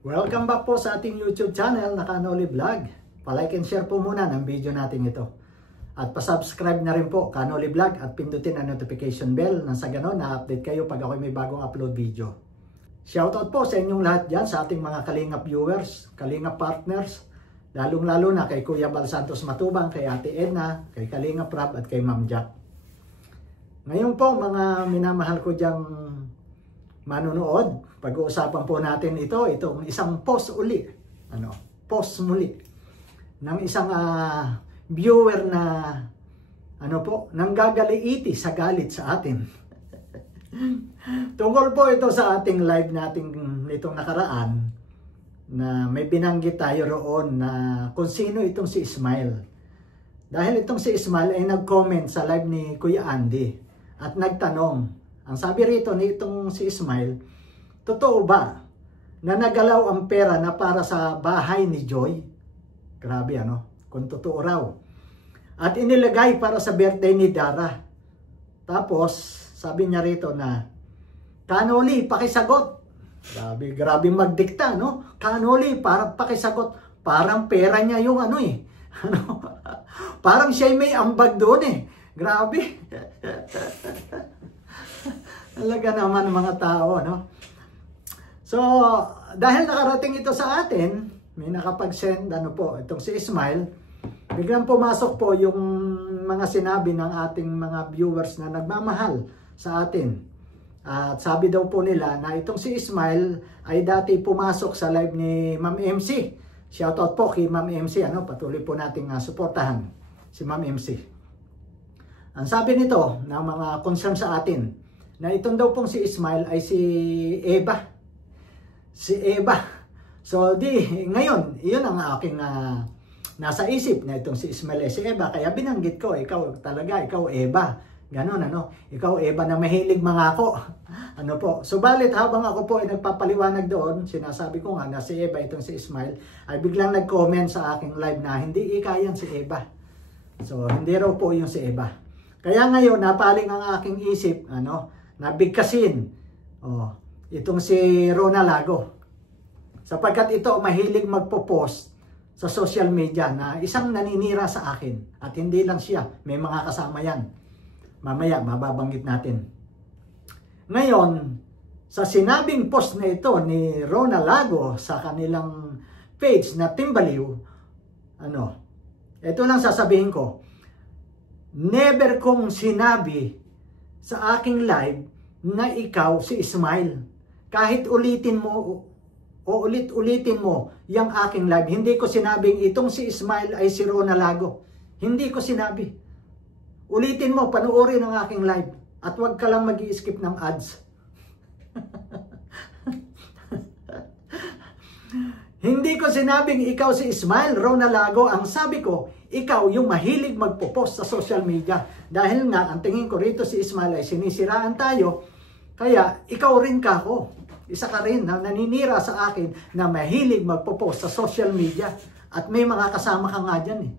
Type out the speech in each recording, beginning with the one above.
Welcome back po sa ating YouTube channel na Kanoli Vlog. Pa-like and share po muna ng video natin ito. At pa-subscribe na rin po Kanoli Vlog at pindutin ang notification bell nang sa ganon na-update kayo pag ako may bagong upload video. Shoutout po sa inyong lahat dyan, sa ating mga Kalingap viewers, Kalingap partners, lalong-lalo na kay Kuya Bal Santos Matubang, kay Ate Edna, kay Kalingap Rab at kay Ma'am Jack. Ngayon po mga minamahal ko dyang manonood, pag-uusapan po natin itong isang post uli, post muli ng isang viewer na nanggagaliiti sa galit sa atin. Tungkol po ito sa ating live natin nitong nakaraan na may binanggit tayo roon na kung sino itong si Ismael. Dahil itong si Ismael ay nag-comment sa live ni Kuya Andy at nagtanong. Ang sabi rito nitong si Ismael, totoo ba na nagalaw ang pera na para sa bahay ni Joy? Grabe kung totoo raw. At inilagay para sa birthday ni Dara. Tapos, sabi niya rito na, Kanoli, pakisagot. Grabe magdikta, no? Kanoli, para pakisagot. Parang pera niya yung parang siya may ambag doon Grabe. Talaga naman ng mga tao, no? So, dahil nakarating ito sa atin, may nakapag-send, itong si Ismael, biglang pumasok po yung mga sinabi ng ating mga viewers na nagmamahal sa atin. At sabi daw po nila na itong si Ismael ay dati pumasok sa live ni Ma'am MC. Shoutout po kay Ma'am MC, patuloy po nating suportahan si Ma'am MC. Ang sabi nito ng mga concern sa atin, na itong daw pong si Ismael ay si Eva. Si Eva. So ngayon, iyon ang aking nasa isip na itong si Ismael ay si Eva. Kaya binanggit ko, ikaw Eva. Ganon, Ikaw Eva na mahilig mangako. Subalit habang ako po ay nagpapaliwanag doon, sinasabi ko nga na si Eva itong si Ismael, ay biglang nag-comment sa aking live na hindi ikayan si Eva. So hindi raw po yung si Eva. Kaya ngayon, napaling ang aking isip, nabigkasin itong si Rona Lago. Sapagkat ito mahilig magpo-post sa social media na isang naninira sa akin. At hindi lang siya, may mga kasama yan. Mamaya, mababanggit natin. Ngayon, sa sinabing post na ito ni Rona Lago sa kanilang page na Timbaliw, ito lang sasabihin ko. Never kong sinabi sa aking live na ikaw si Ismael. Kahit ulitin mo o ulit-ulitin mo yung aking live, hindi ko sinabing itong si Ismael ay si Rona Lago. Hindi ko sinabi. Ulitin mo, panuorin ang aking live at huwag ka lang mag-i-skip ng ads. Hindi ko sinabing ikaw si Ismael Rona Lago. Ang sabi ko, ikaw yung mahilig magpo-post sa social media. Dahil nga, ang tingin ko rito si Ismael ay sinisiraan tayo. Kaya, ikaw rin kako. Isa ka rin na naninira sa akin na mahilig magpo-post sa social media. At may mga kasama ka nga dyan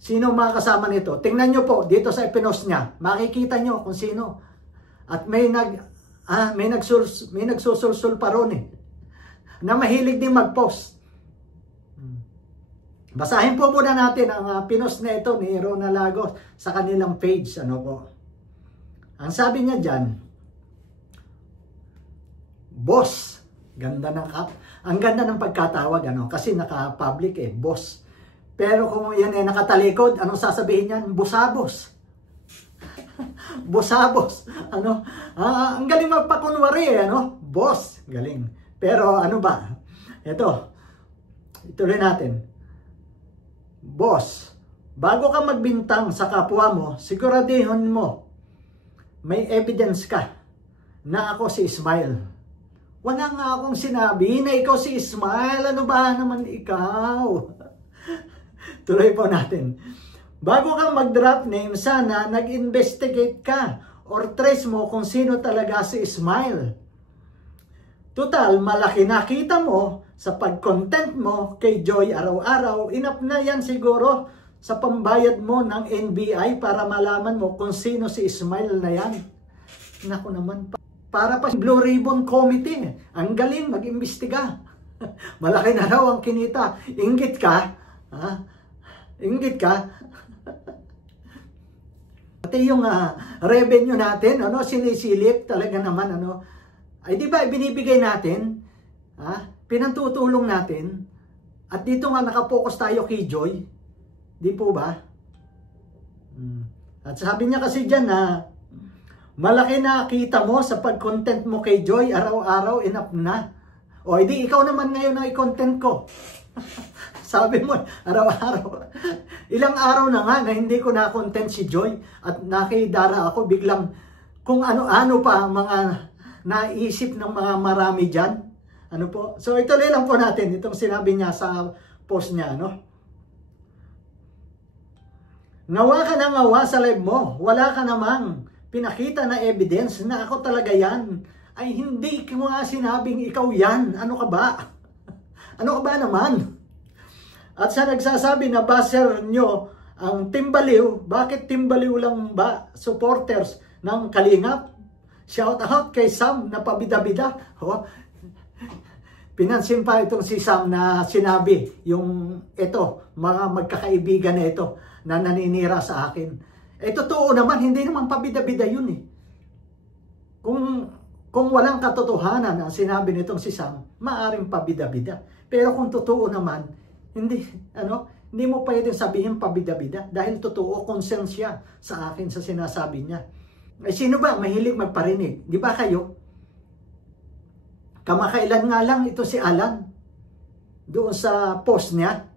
Sino mga kasama nito? Tingnan nyo po, dito sa ipinost niya. Makikita nyo kung sino. At may nagsusulsul pa ron na mahilig din mag-post. Basahin po muna natin ang pinost na ito ni Rona Lago sa kanilang page. Ang sabi niya dyan, boss, ang ganda ng pagkatawag, kasi naka-public boss. Pero kung yan nakatalikod, anong sasabihin niyan? Busabos. Busabos. Ang galing magpakunwari boss, galing. Pero ituloy natin. Boss, bago ka magbintang sa kapwa mo, siguraduhin mo may evidence ka na ako si Ismael. Wala nga akong sinabi na ikaw si Ismael. Ano ba naman ikaw? Tuloy po natin. Bago ka mag-drop name, sana nag-investigate ka or trace mo kung sino talaga si Ismael. Total, malaki nakita mo sa pag-content mo kay Joy araw-araw. Enough na yan siguro sa pambayad mo ng NBI para malaman mo kung sino si Ismael na yan. Naku naman pa. Para pa Blue Ribbon Committee. Ang galing mag-imbestiga. Malaki na raw ang kinita. Inggit ka? Ha? Inggit ka? Pati yung revenue natin, sinisilip talaga naman, ay di ba binibigay natin, pinantutulong natin, at dito nga nakapokus tayo kay Joy, di po ba? At sabi niya kasi dyan na, malaki na kita mo sa pag-content mo kay Joy, araw-araw, enough na. O, edi ikaw naman ngayon ang i-content ko. Sabi mo, araw-araw. Ilang araw na nga na hindi ko na-content si Joy at nakidara ako biglang kung ano-ano pa ang mga naisip ng mga marami dyan. Ano po? So, ituloy lang po natin itong sinabi niya sa post niya, Ngawa ka na ngawa sa live mo. Wala ka namang pinakita na evidence na ako talaga yan. Ay, hindi ko nga sinabing ikaw yan. Ano ka ba? Ano ka ba naman? At sa nagsasabi na baser nyo ang Timbaliw, bakit Timbaliw lang ba supporters ng Kalingap? Shout out kay Sam na pabida-bida. Pinansin pa itong si Sam na sinabi yung mga magkakaibigan na ito na naninira sa akin. Totoo naman, hindi naman pabida-bida yun eh. Kung walang katotohanan ang sinabi nitong si Sam, maaring pabida-bida. Pero kung totoo naman, hindi mo pwedeng sabihin pabida-bida dahil totoo, konsensya sa akin sa sinasabi niya. Sino ba mahilig magparinig? Di ba kayo? Kamakailan nga lang ito si Alan doon sa post niya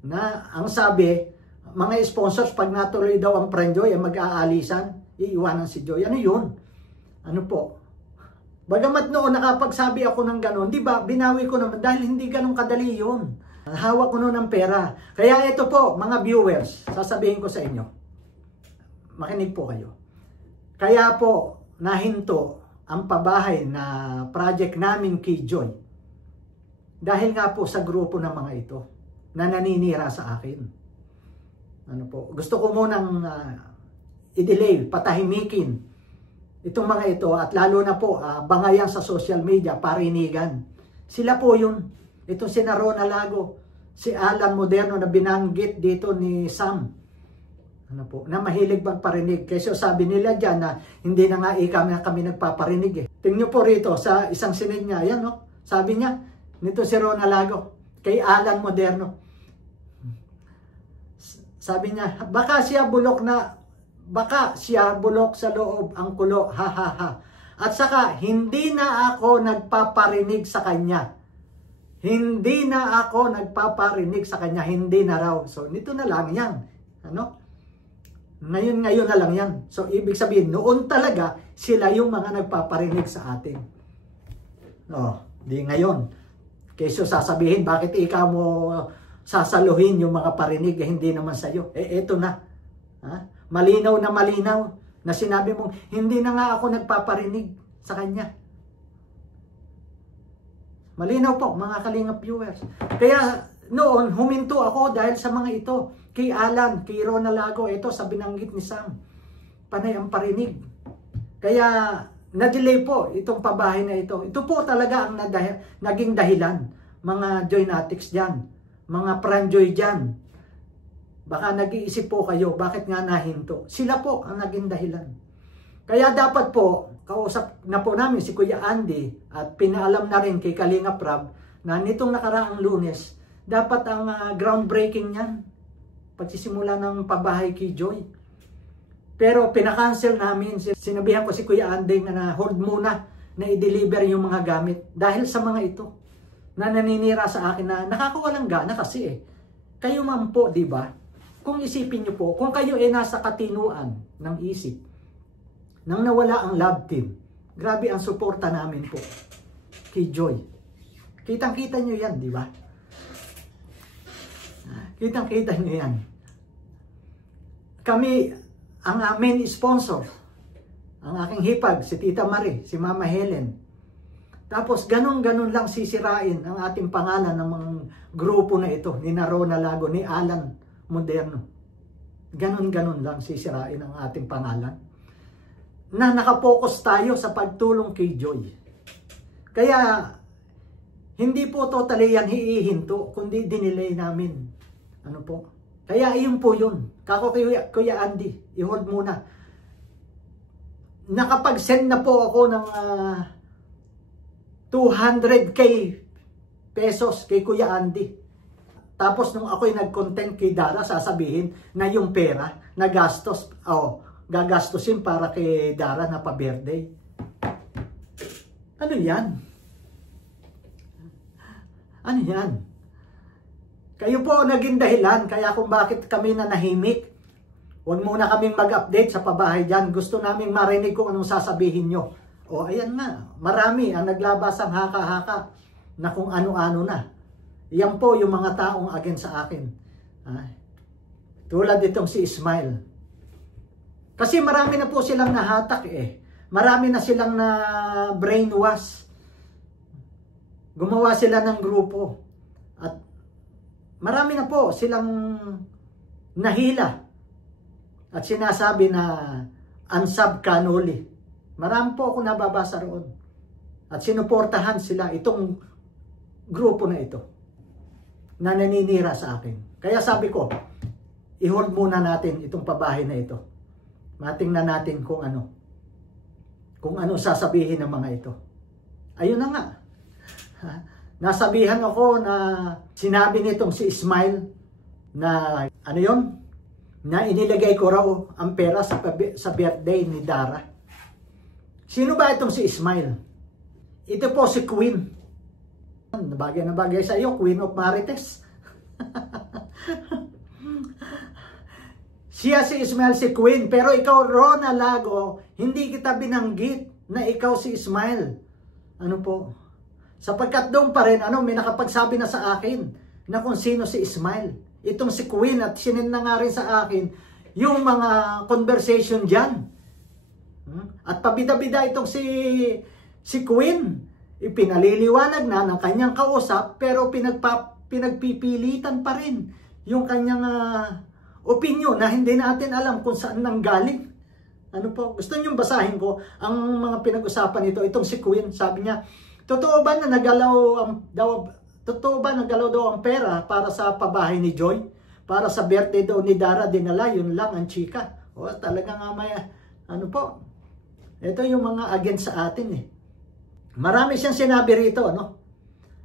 na ang sabi, mga sponsors pag natuloy daw ang Friend Joy ay mag-aalisan, iiwanan si Joy. Ano yun? Ano po? Bagamat noon nakapagsabi ako ng ganon, di ba, binawi ko naman dahil hindi ganon kadali yun. Hawak ko noon ng pera. Kaya ito po, mga viewers, sasabihin ko sa inyo. Makinig po kayo. Kaya po, nahinto ang pabahay na project namin kay Joy. Dahil nga po sa grupo ng mga ito na naninira sa akin. Ano po, gusto ko munang i-delay, patahimikin itong mga ito at lalo na po bangayan sa social media, parinigan. Sila po yun. Itong si Rona Lago, si Alan Moderno na binanggit dito ni Sam. Ano po, na mahilig magparinig. Kasi sabi nila dyan na hindi na nga kami nagpaparinig eh. Tingnan po rito sa isang sinig niya, yan sabi niya, nito si Rona Lago, kay Alan Moderno. Sabi niya, baka siya bulok sa loob ang kulo, ha ha ha. At saka, hindi na ako nagpaparinig sa kanya. Hindi na ako nagpaparinig sa kanya, hindi na raw. So, nito na lang yan. Ngayon na lang yan. So, ibig sabihin, noon talaga, sila yung mga nagpaparinig sa atin. Di ngayon. Kaysa sasabihin, bakit ikaw mo sasaluhin yung mga parinig, hindi naman sa'yo. Eto na. Malinaw na sinabi mong, hindi na nga ako nagpaparinig sa kanya. Malinaw po, mga Kalingap viewers. Kaya noon, huminto ako dahil sa mga ito. Kay Alan, kay Rona Lago, ito sa binanggit ni Sam. Panay ang parinig. Kaya na-delay po itong pabahay na ito. Ito po talaga ang naging dahilan. Mga Joynatics dyan. Mga Pranjoy dyan. Baka nag-iisip po kayo, bakit nga nahinto? Sila po ang naging dahilan. Kaya dapat po, kausap na po namin si Kuya Andy at pinaalam na rin kay Kalingap Rab na nitong nakaraang Lunes, dapat ang groundbreaking niyan, pagsisimula ng pabahay kay Joy. Pero pinakancel namin, sinabihan ko si Kuya Andy na hold muna na i-deliver yung mga gamit dahil sa mga ito na naninira sa akin na nakakawalang gana kasi eh. Kayo man po, di ba? Kung isipin nyo po, kung kayo nasa katinuan ng isip, nang nawala ang love team, grabe ang suporta namin po kay Joy. Kitang-kita nyo yan, di ba? Kitang-kita nyo yan. Kami, ang main sponsor, ang aking hipag, si Tita Marie, si Mama Helen. Tapos, ganun-ganun lang sisirain ang ating pangalan ng mga grupo na ito, ni Rona Lago, ni Alan Moderno. Ganun-ganun lang sisirain ang ating pangalan. na nakapokus tayo sa pagtulong kay Joy. Kaya, hindi po totally yan hihinto, kundi dinelay namin. Ano po? Kaya iyon po yun. Kako Kuya Andy, i-hold muna. Nakapag-send na po ako ng 200k pesos kay Kuya Andy. Tapos nung ako'y nag-content kay Dara, sasabihin na yung pera na gastos, gagastusin para kay Dara na pa-birthday. Ano yan? Ano yan? Kayo po naging dahilan kaya kung bakit kami nanahimik. Huwag muna kaming mag-update sa pabahay dyan. Gusto namin marinig kung anong sasabihin nyo. O ayan nga, marami ang naglabas ang haka-haka na kung ano-ano na. Yan po yung mga taong against sa akin. Tulad itong si Ismail. Kasi marami na po silang nahatak eh. Marami na silang na brainwash. Gumawa sila ng grupo. At marami na po silang nahila. At sinasabi na unsub kanuli. Marami po ako nababasa roon. At sinuportahan sila itong grupo na ito na naninira sa akin. Kaya sabi ko, i-hold muna natin itong pabahay na ito. Matingnan natin kung ano sasabihin ng mga ito. Ayun na nga. Nasabihan ako na sinabi nitong si Ismail na ano yun? Na inilagay ko raw ang pera sa birthday ni Dara. Sino ba itong si Ismail? Ito po si Queen. Nabagay na bagay sa iyo, Queen of Marites. Siya si Ismail, si Queen. Pero ikaw, Rona Lago, hindi kita binanggit na ikaw si Ismail. Ano po? Sapagkat doon pa rin, may nakapagsabi na sa akin na kung sino si Ismail. Itong si Queen at sinin na nga rin sa akin yung mga conversation dyan. At pabida-bida itong si Queen. Ipinaliliwanag na ng kanyang kausap pero pinagpipilitan pa rin yung kanyang opinion na hindi natin alam kung saan nanggaling. Ano po? Gusto nyo basahin ko ang mga pinag-usapan nito. Itong si Queen, sabi niya, totoo ba nagalaw daw ang pera para sa pabahay ni Joy? Para sa birthday daw ni Dara dinala, yun lang ang chika. O talaga nga may, ito yung mga against sa atin eh. Marami siyang sinabi rito,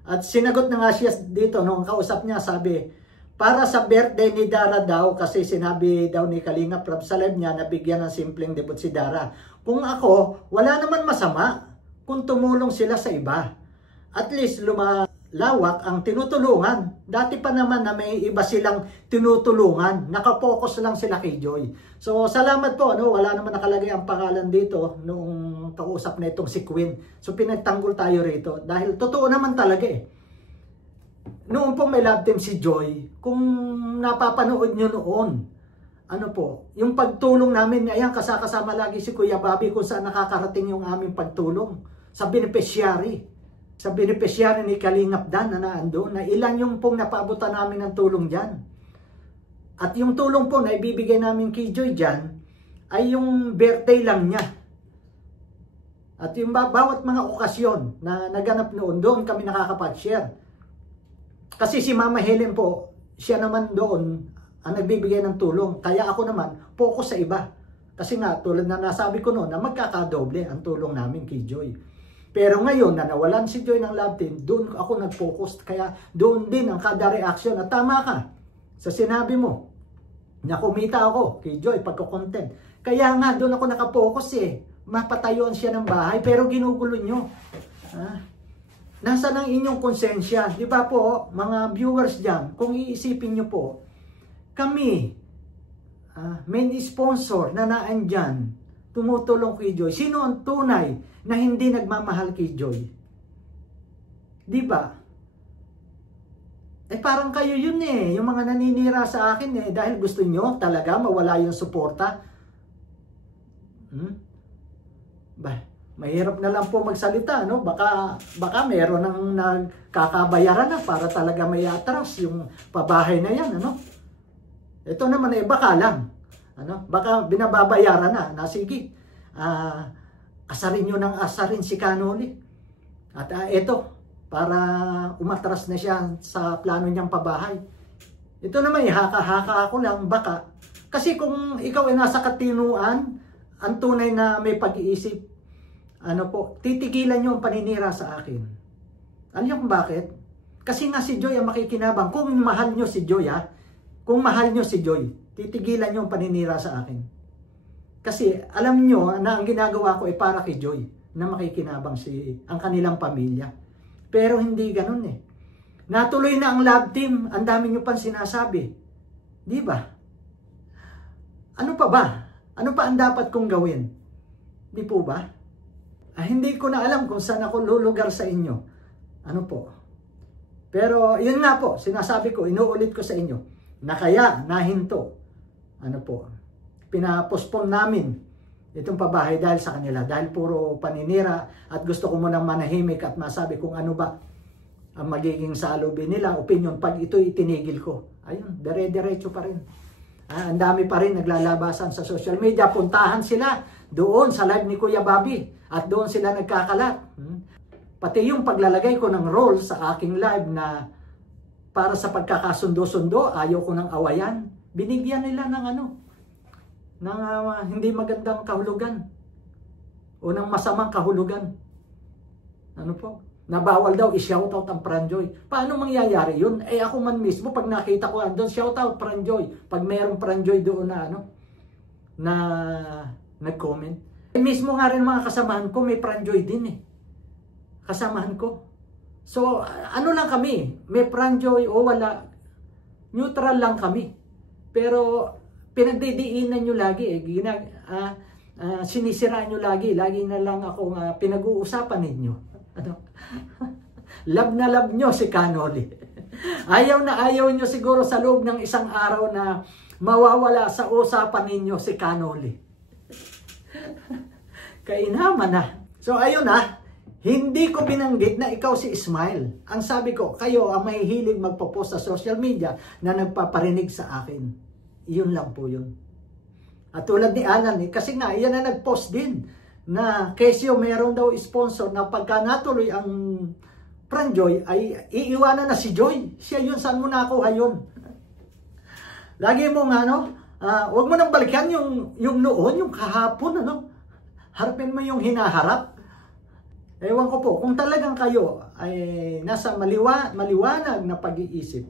At sinagot na nga siya dito, nung kausap niya, sabi, para sa birthday ni Dara daw, kasi sinabi daw ni Kalinga Prab sa live niya, nabigyan ng simpleng debut si Dara. Kung ako, wala naman masama kung tumulong sila sa iba. At least lumalawak ang tinutulungan. Dati pa naman na may iba silang tinutulungan. Nakapokus lang sila kay Joy. So salamat po. Wala naman nakalagay ang pangalan dito noong kausap na itong si Queen. So pinagtanggol tayo rito. Dahil totoo naman talaga eh. Noon po may love team si Joy. Kung napapanood nyo noon, yung pagtulong namin, ayan, kasama lagi si Kuya Bobby kung saan nakakarating yung aming pagtulong sa beneficiary. Sa beneficiary ni Kalingap Dan na naandun, na ilan yung pong napaabutan namin ng tulong dyan. At yung tulong po na ibibigay namin kay Joy dyan, ay yung birthday lang niya. At yung bawat mga okasyon na naganap noon, doon kami nakakapag-share. Kasi si Mama Helen po, siya naman doon ang nagbibigay ng tulong. Kaya ako naman, focus sa iba. Kasi nga, tulad na nasabi ko noon, na magkakadoble ang tulong namin kay Joy. Pero ngayon, na nawalan si Joy ng love team, doon ako nag-focus. Kaya doon din ang kada reaction. At tama ka sa sinabi mo, na kumita ako kay Joy pagka-content. Kaya nga, doon ako nakapokus eh. Mapatayuan siya ng bahay, pero ginugulo nyo. Nasaan ang inyong konsensya? Di ba po, mga viewers dyan, kung iisipin nyo po, kami, main sponsor na naandyan, tumutulong kay Joy. Sino ang tunay na hindi nagmamahal kay Joy? Di ba? Parang kayo yun eh, yung mga naninira sa akin eh, dahil gusto nyo talaga mawala yung suporta. Mahirap na lang po magsalita, Baka meron ng nagkakabayaran na para talaga may atras yung pabahay na yan, Ito naman baka lang. Baka binababayaran na sige. asarin nyo ng asarin si Canoli. At ito, para umatras na siya sa plano niyang pabahay. Ito naman, haka-haka ako lang, baka. Kasi kung ikaw ay nasa katinuan, ang tunay na may pag-iisip, titigilan nyo ang paninira sa akin. Alam niyo kung bakit? Kasi nga si Joy ang makikinabang. Kung mahal nyo si Joy, kung mahal nyo si Joy, titigilan nyo ang paninira sa akin. Kasi alam nyo na ang ginagawa ko ay para kay Joy, na makikinabang ang kanilang pamilya. Pero hindi ganun eh. Natuloy na ang love team, ang dami nyo pang sinasabi. Di ba? Ano pa ba? Ano pa ang dapat kong gawin? Di po ba? Hindi ko na alam kung saan ako lulugar sa inyo. Ano po? Pero yun nga po, sinasabi ko, inuulit ko sa inyo, na kaya nahinto. Pinapospon namin itong pabahay dahil sa kanila. Dahil puro paninira at gusto ko munang manahimik at masabi kung ano ba ang magiging salubin nila, opinion, pag ito'y itinigil ko. Ayun, dire-diretso pa rin. Ang dami pa rin naglalabasan sa social media. Puntahan sila doon sa live ni Kuya Bobby at doon sila nagkakalat. Pati yung paglalagay ko ng role sa aking live na para sa pagkakasundo-sundo, ayaw ko ng awayan. Binigyan nila ng hindi magandang kahulugan o ng masamang kahulugan. Na bawal daw i-shoutout ang Pranjoy. Paano mangyayari yun? Ako man mismo, pag nakita ko doon, shoutout Pranjoy. Pag mayroong Pranjoy doon na nag-comment. Mismo nga rin mga kasamahan ko, may Pranjoy din kasamahan ko. So, lang kami? May Pranjoy o wala? Neutral lang kami. Pero, pinagdidiinan nyo lagi sinisiraan nyo lagi na lang ako pinag-uusapan ninyo. Love na love nyo si Canoli. Ayaw na ayaw nyo siguro sa loob ng isang araw na mawawala sa usapan ninyo si Canoli. Kainaman na. So ayun hindi ko binanggit na ikaw si Ismael. Ang sabi ko, kayo ang mahihilig magpo-post sa social media na nagpaparinig sa akin. Iyon lang po yun. At tulad ni Alan, kasi nga, yan na nag-post din na Kesyo meron daw sponsor na pagka natuloy ang Pranjoy ay iiwanan na si Joy. Siya yun, saan mo nakuha yun? Lagi mo huwag mo nang balikan yung noon, yung kahapon, harapin mo yung hinaharap. Ewan ko po, kung talagang kayo ay nasa maliwanag na pag-iisip,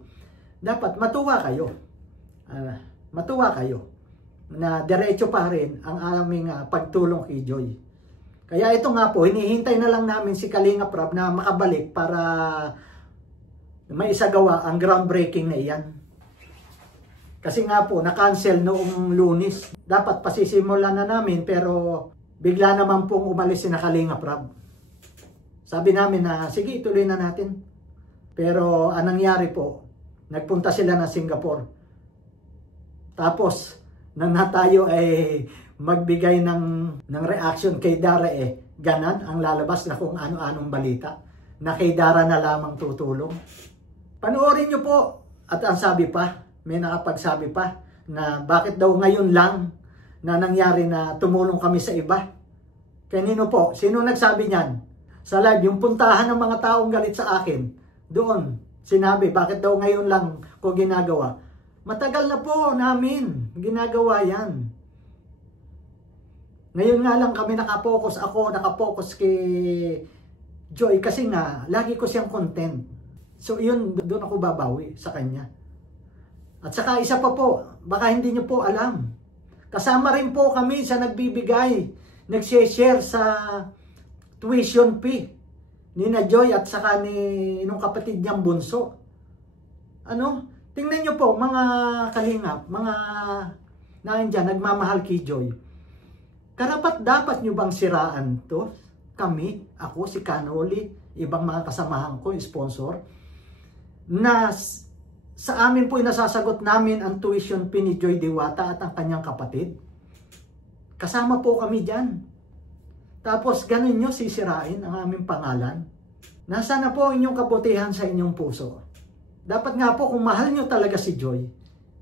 dapat matuwa kayo. Matuwa kayo na diretso pa rin ang aming pagtulong kay Joy. Kaya ito nga po, hinihintay na lang namin si Kalinga Prab na makabalik para maisagawa ang groundbreaking na iyan. Kasi nga po, na-cancel noong Lunes. Dapat pasisimulan na namin pero bigla naman pong umalis si Kalinga Prab. Sabi namin na, sige, ituloy na natin. Pero anong nangyari po, nagpunta sila ng Singapore. Tapos, nang tayo ay magbigay ng reaction kay Dara ganan ang lalabas na kung ano-anong balita na kay Dara na lamang tutulong. Panoorin nyo po. At ang sabi pa, may nakapagsabi pa na bakit daw ngayon lang na nangyari na tumulong kami sa iba. Kanino po? Sino nagsabi niyan? Sa live, yung puntahan ng mga taong galit sa akin. Doon, sinabi, bakit daw ngayon lang ko ginagawa? Matagal na po namin ginagawa yan. Ngayon nga lang kami nakapokus kay Joy kasi nga, lagi ko siyang content. So yun, doon ako babawi sa kanya. At saka isa pa po, baka hindi nyo po alam. Kasama rin po kami sa nagbibigay, nag-share sa tuition fee ni na Joy at saka nung kapatid niyang bunso. Tingnan nyo po, mga kalingap, mga nandiyan, nagmamahal kay Joy. Karapat-dapat nyo bang siraan to? Kami, ako, si Canoli, ibang mga kasamahan ko, sponsor, na sa amin po nasasagot namin ang tuition fee ni Joy Diwata at ang kanyang kapatid. Kasama po kami dyan. Tapos ganun nyo sisirain ang aming pangalan. Nasaan na po inyong kabutihan sa inyong puso? Dapat nga po kung mahal nyo talaga si Joy,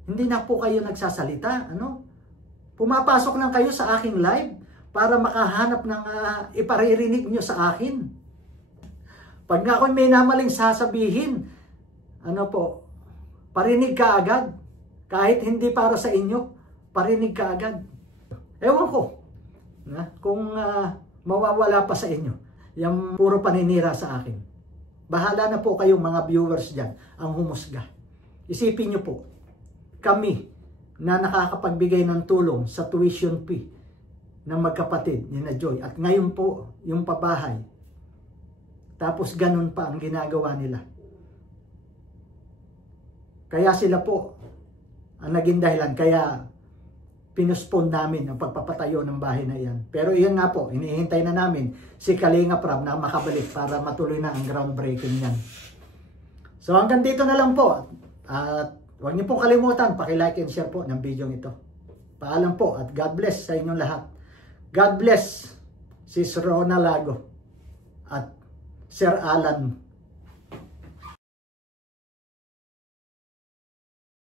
hindi na po kayo nagsasalita. Pumapasok lang kayo sa aking live para makahanap ng iparirinig nyo sa akin. Pag nga ako'y may namaling sasabihin, ano po, parinig ka agad. Kahit hindi para sa inyo, parinig ka agad. Ewan ko kung mawawala pa sa inyo yung puro paninira sa akin. Bahala na po kayong mga viewers dyan ang humusga. Isipin nyo po, kami na nakakapagbigay ng tulong sa tuition fee ng magkapatid ni na Joy at ngayon po yung pabahay. Tapos ganun pa ang ginagawa nila. Kaya sila po ang naging dahilan. Kaya pinuspon namin ang pagpapatayo ng bahay na iyan. Pero iyon nga po, inihintay na namin si Kalinga Prab na makabalik para matuloy na ang groundbreaking niyan. So hanggang dito na lang po. At huwag niyo pong kalimutan, paki-like and share po ng video ito. Paalam po at God bless sa inyong lahat. God bless Sis Rona Lago at Sir Alan